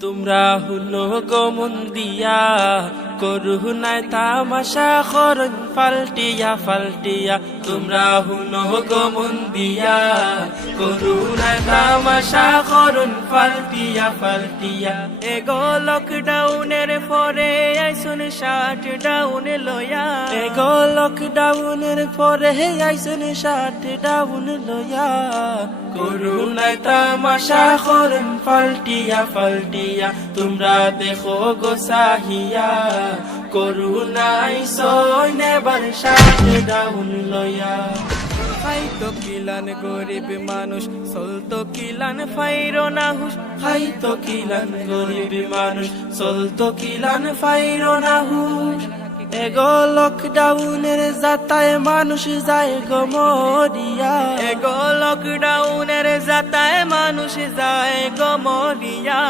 তোমরা হুনো গমন দিয়া করুণায় তামাশা খরণ ফাল্টিয়া ফাল্টিয়া তোমরা হুনো গমন দিয়া করুণায় তামাশা খরণ ফাল্টিয়া ফাল্টিয়া এগো লকডাউনের পরে আইসুন শাট ডাউন লয়া এগো লকডাউনের পরে আইসুন শাট ডাউন লয়া করুণায় তামাশা খরণ ফাল্টিয়া ফাল্টিয়া তোমরা দেখো গো সাহিয়া করুণাই সইনে বর্ষাত ডাউন লয়া খাইতো কিলান গরিব মানুষ চলতো কিলান ফাইরো না হুশ খাইতো কিলান গরিব মানুষ চলতো কিলান ফাইরো না হুশ এগো লকডাউনের যাতায় মানুষ যায় গো মরিয়া এগো লকডাউনের যাতায় মানুষ যায় গো মরিয়া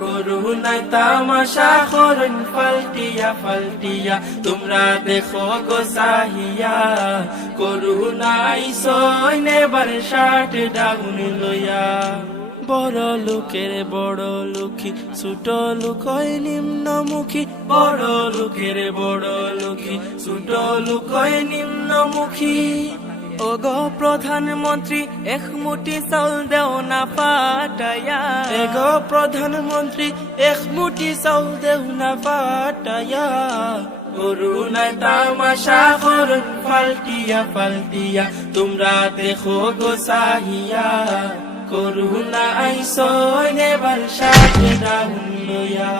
করুণায় তামাশা খরণ ফাল্টিয়া ফাল্টিয়া তোমরা দেখো গো সাহিয়া করুণাই সইনে বর্ষাত ডাউন লয়া বড় লোকের বড় লুখী ছোট লোক হয় নিম্নমুখী বড় লোকের বড় লুখী ছোট লোক হয় নিম্নমুখী ওগো প্রধানমন্ত্রী এক মুঠি চাউল দেও না পাটায়া এগো প্রধানমন্ত্রী এক মুঠি চাউল দেও না পাটায়া করুণায় তামাশা খরণ ফাল্টিয়া ফাল্টিয়া তোমরা দেখো গো সাহিয়া করুণা আইসনে বর্ষাত ডাউন লয়া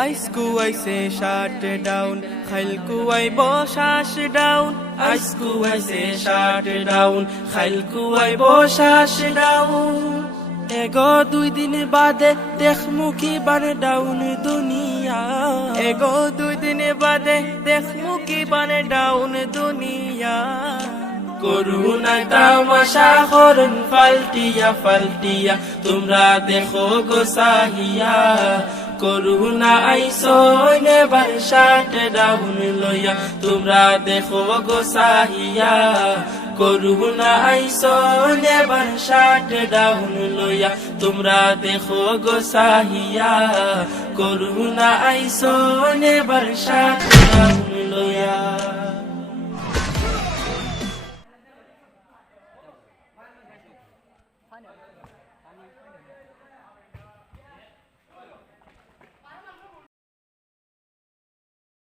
আইসকু আইসে শাট ডাউন খাইলকু আইব শ্বাস ডাউন আইসকু আইসে শাট ডাউন খাইলকু আইব শ্বাস ডাউন এগো 2 দিন বাদে দেখমু কি বান ডাউন দুনিয়া এগো 2 দিন বাদে দেখমু কি বান ডাউন দুনিয়া করুণায় তামাশা খরণ ফাল্টিয়া ফাল্টিয়া তোমরা দেখো গো সাহিয়া করুণা আইসনে বর্ষাত ডাউন লয়া তোমরা দেখো গো সাহিয়া করুণা আইসনে বর্ষাত ডাউন লয়া তোমরা দেখো গো সাহিয়া করুণা আইসনে বর্ষাত